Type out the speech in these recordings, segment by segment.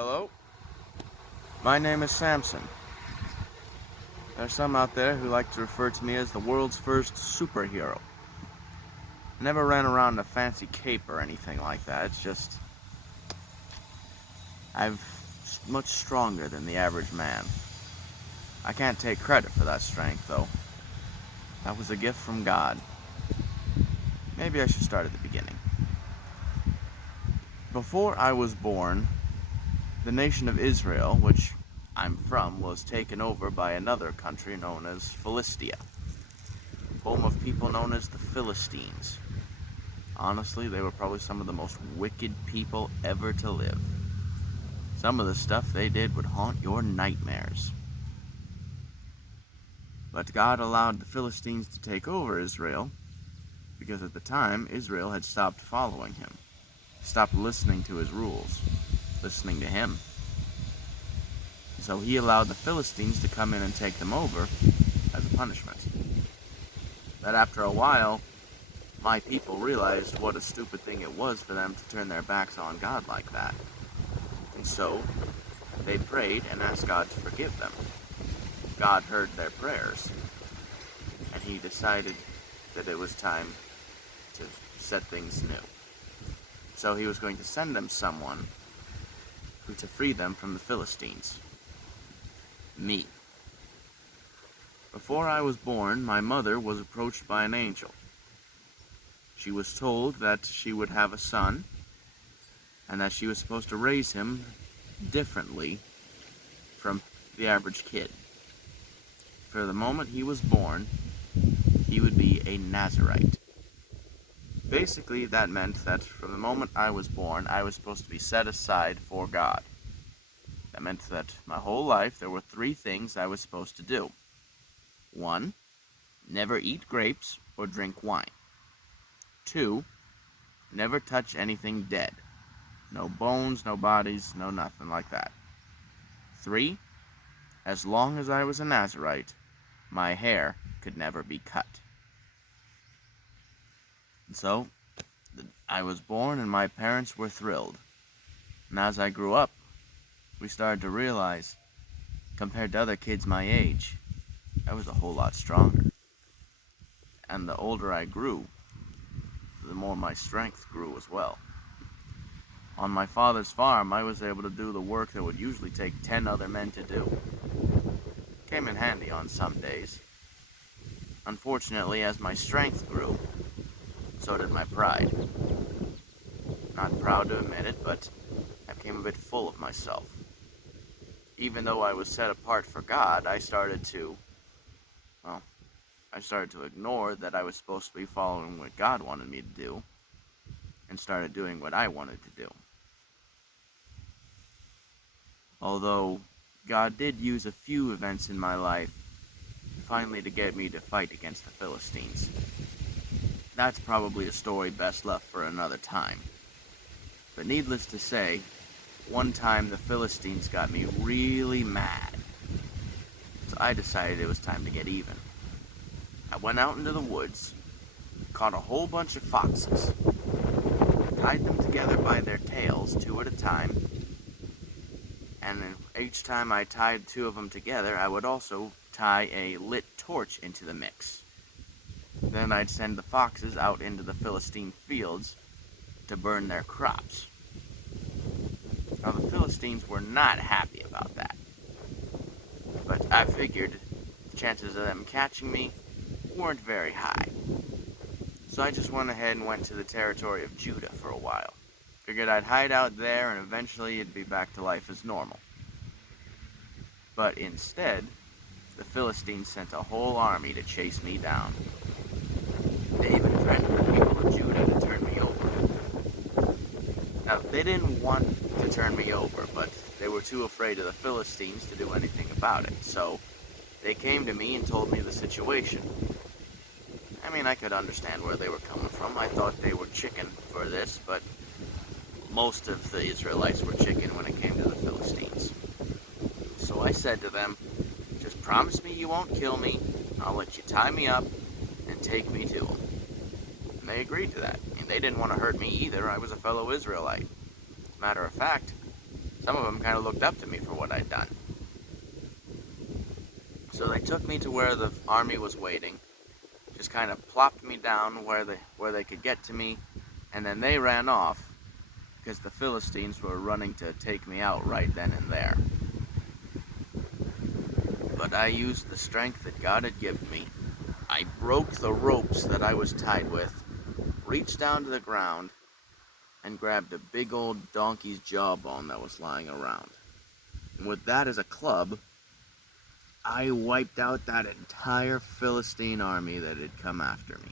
Hello, my name is Samson. There's some out there who like to refer to me as the world's first superhero. Never ran around in a fancy cape or anything like that. It's just, I'm much stronger than the average man. I can't take credit for that strength, though. That was a gift from God. Maybe I should start at the beginning. Before I was born, the nation of Israel, which I'm from, was taken over by another country known as Philistia, home of people known as the Philistines. Honestly, they were probably some of the most wicked people ever to live. Some of the stuff they did would haunt your nightmares. But God allowed the Philistines to take over Israel because at the time Israel had stopped following him, stopped listening to his rules, listening to him. So he allowed the Philistines to come in and take them over as a punishment. But after a while, my people realized what a stupid thing it was for them to turn their backs on God like that. And so, they prayed and asked God to forgive them. God heard their prayers, and he decided that it was time to set things new. So he was going to send them someone to free them from the Philistines. Me. Before I was born, my mother was approached by an angel. She was told that she would have a son, and that she was supposed to raise him differently from the average kid. For the moment he was born, he would be a Nazirite. Basically, that meant that from the moment I was born, I was supposed to be set aside for God. That meant that my whole life there were 3 things I was supposed to do. 1, never eat grapes or drink wine. 2, never touch anything dead. No bones, no bodies, no nothing like that. 3, as long as I was a Nazirite, my hair could never be cut. And so, I was born and my parents were thrilled. And as I grew up, we started to realize, compared to other kids my age, I was a whole lot stronger. And the older I grew, the more my strength grew as well. On my father's farm, I was able to do the work that would usually take 10 other men to do. Came in handy on some days. Unfortunately, as my strength grew, so did my pride. Not proud to admit it, but I became a bit full of myself. Even though I was set apart for God, I started to ignore that I was supposed to be following what God wanted me to do, and started doing what I wanted to do. Although God did use a few events in my life finally to get me to fight against the Philistines. That's probably a story best left for another time. But needless to say, one time the Philistines got me really mad. So I decided it was time to get even. I went out into the woods, caught a whole bunch of foxes, tied them together by their tails 2 at a time, and then each time I tied 2 of them together, I would also tie a lit torch into the mix. Then I'd send the foxes out into the Philistine fields to burn their crops. Now the Philistines were not happy about that, but I figured the chances of them catching me weren't very high. So I just went ahead and went to the territory of Judah for a while. Figured I'd hide out there and eventually it'd be back to life as normal. But instead, the Philistines sent a whole army to chase me down. They even threatened the people of Judah to turn me over. Now, they didn't want to turn me over, but they were too afraid of the Philistines to do anything about it, so they came to me and told me the situation. I mean, I could understand where they were coming from. I thought they were chicken for this, but most of the Israelites were chicken when it came to the Philistines. So I said to them, just promise me you won't kill me, I'll let you tie me up and take me to them. And they agreed to that. And they didn't want to hurt me either. I was a fellow Israelite. Matter of fact, Some of them kind of looked up to me for what I'd done. So they took me to where the army was waiting, just kind of plopped me down where they could get to me, and then they ran off because the Philistines were running to take me out right then and there. But I used the strength that God had given me. I broke the ropes that I was tied with, reached down to the ground, and grabbed a big old donkey's jawbone that was lying around. And with that as a club, I wiped out that entire Philistine army that had come after me.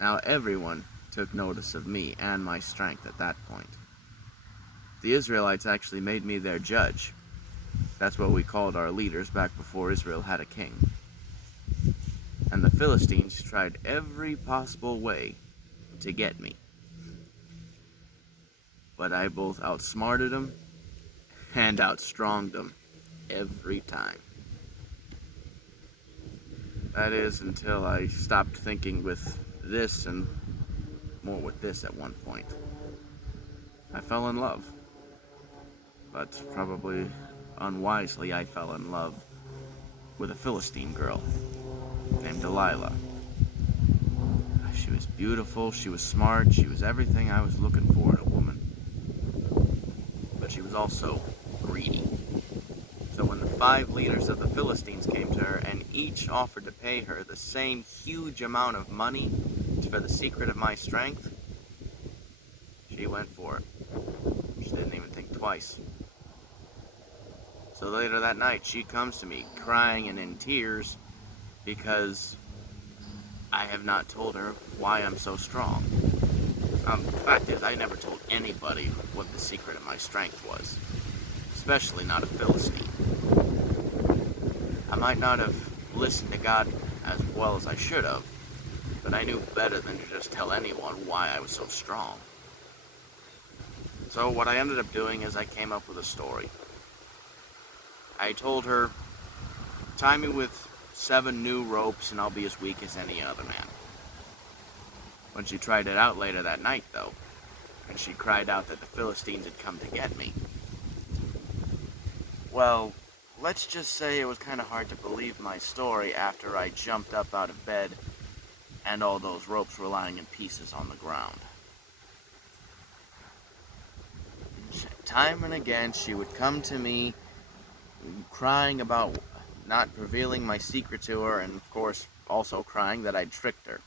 Now everyone took notice of me and my strength at that point. The Israelites actually made me their judge. That's what we called our leaders back before Israel had a king. And the Philistines tried every possible way to get me. But I both outsmarted them and outstronged them every time. That is, until I stopped thinking with this and more with this at one point. I fell in love. But probably unwisely, I fell in love with a Philistine girl named Delilah. She was beautiful, she was smart, she was everything I was looking for in a woman. But she was also greedy. So when the 5 leaders of the Philistines came to her and each offered to pay her the same huge amount of money for the secret of my strength, she went for it. She didn't even think twice. So later that night, she comes to me crying and in tears because I have not told her why I'm so strong. The fact is, I never told anybody what the secret of my strength was, especially not a Philistine. I might not have listened to God as well as I should have, but I knew better than to just tell anyone why I was so strong. So what I ended up doing is I came up with a story. I told her, tie me with 7 new ropes and I'll be as weak as any other man. When she tried it out later that night, though, and she cried out that the Philistines had come to get me, well, let's just say it was kind of hard to believe my story after I jumped up out of bed and all those ropes were lying in pieces on the ground. Time and again, she would come to me crying about not revealing my secret to her, and of course also crying that I'd tricked her.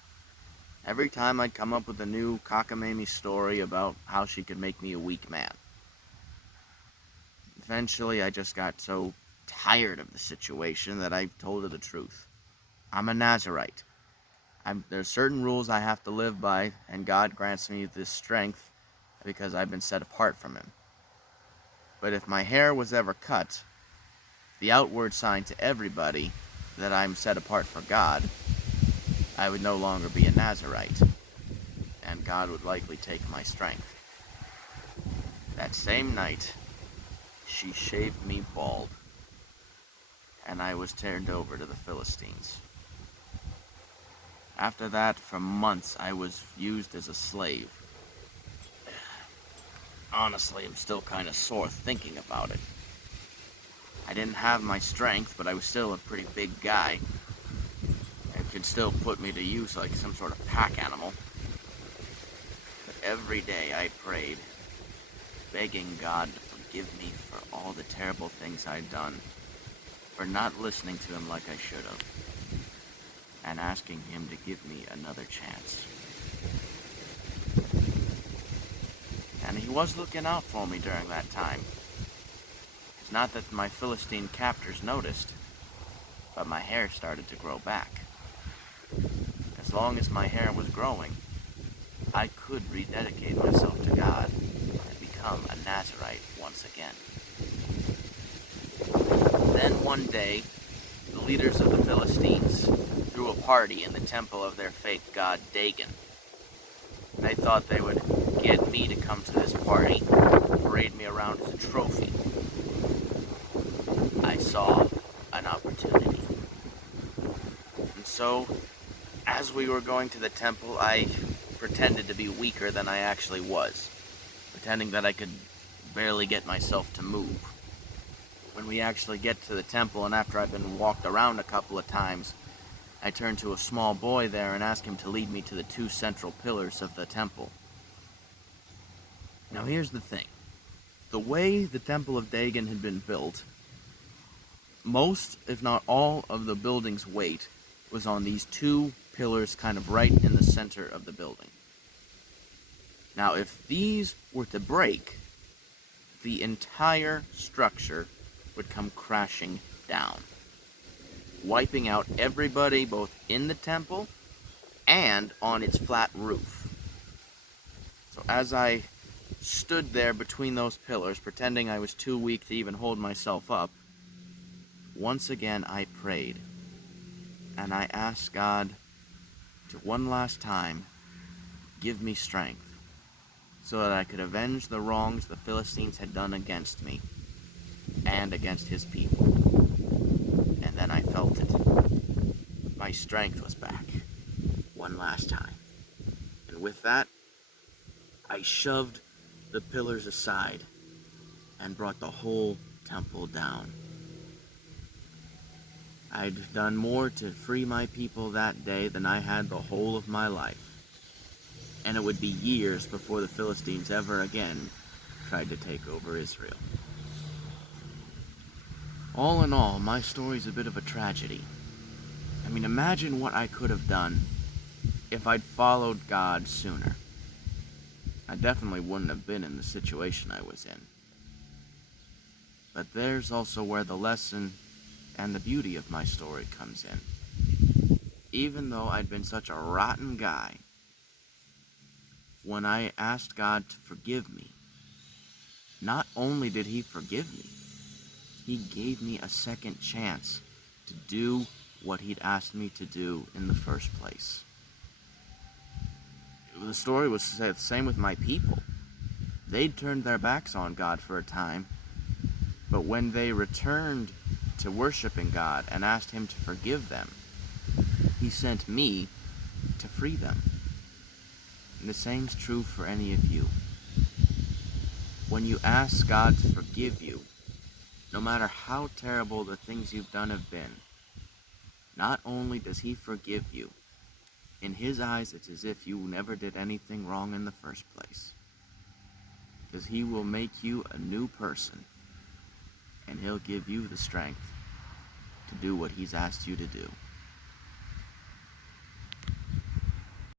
Every time I'd come up with a new cockamamie story about how she could make me a weak man. Eventually I just got so tired of the situation that I told her the truth. I'm a Nazarite. There's certain rules I have to live by, and God grants me this strength because I've been set apart from Him. But if my hair was ever cut, the outward sign to everybody that I'm set apart for God, I would no longer be a Nazarite, and God would likely take my strength. That same night, she shaved me bald, and I was turned over to the Philistines. After that, for months, I was used as a slave. Honestly, I'm still kind of sore thinking about it. I didn't have my strength, but I was still a pretty big guy. It could still put me to use like some sort of pack animal. But every day I prayed, begging God to forgive me for all the terrible things I'd done, for not listening to Him like I should have, and asking Him to give me another chance. And He was looking out for me during that time. It's not that my Philistine captors noticed, but my hair started to grow back. As long as my hair was growing, I could rededicate myself to God and become a Nazarite once again. Then one day, the leaders of the Philistines threw a party in the temple of their fake god Dagon. They thought they would get me to come to this party, parade me around as a trophy. I saw an opportunity. And so, as we were going to the temple, I pretended to be weaker than I actually was. pretending that I could barely get myself to move. When we actually get to the temple, and after I've been walked around a couple of times, I turn to a small boy there and ask him to lead me to the two central pillars of the temple. Now here's the thing. The way the Temple of Dagon had been built, most, if not all, of the building's weight was on these two pillars kind of right in the center of the building. Now, if these were to break, the entire structure would come crashing down, wiping out everybody both in the temple and on its flat roof. So as I stood there between those pillars, pretending I was too weak to even hold myself up, once again I prayed, and I asked God to one last time give me strength so that I could avenge the wrongs the Philistines had done against me and against his people. And then I felt it. My strength was back one last time. And with that, I shoved the pillars aside and brought the whole temple down. I'd done more to free my people that day than I had the whole of my life. And it would be years before the Philistines ever again tried to take over Israel. All in all, my story's a bit of a tragedy. I mean, imagine what I could have done if I'd followed God sooner. I definitely wouldn't have been in the situation I was in. But there's also where the lesson and the beauty of my story comes in. Even though I'd been such a rotten guy, when I asked God to forgive me, not only did he forgive me, he gave me a second chance to do what he'd asked me to do in the first place. The story was the same with my people. They'd turned their backs on God for a time, but when they returned to worshiping God and asked him to forgive them, he sent me to free them. And the same's true for any of you. When you ask God to forgive you, no matter how terrible the things you've done have been, not only does he forgive you, in his eyes it's as if you never did anything wrong in the first place. Because he will make you a new person, and he'll give you the strength to do what he's asked you to do.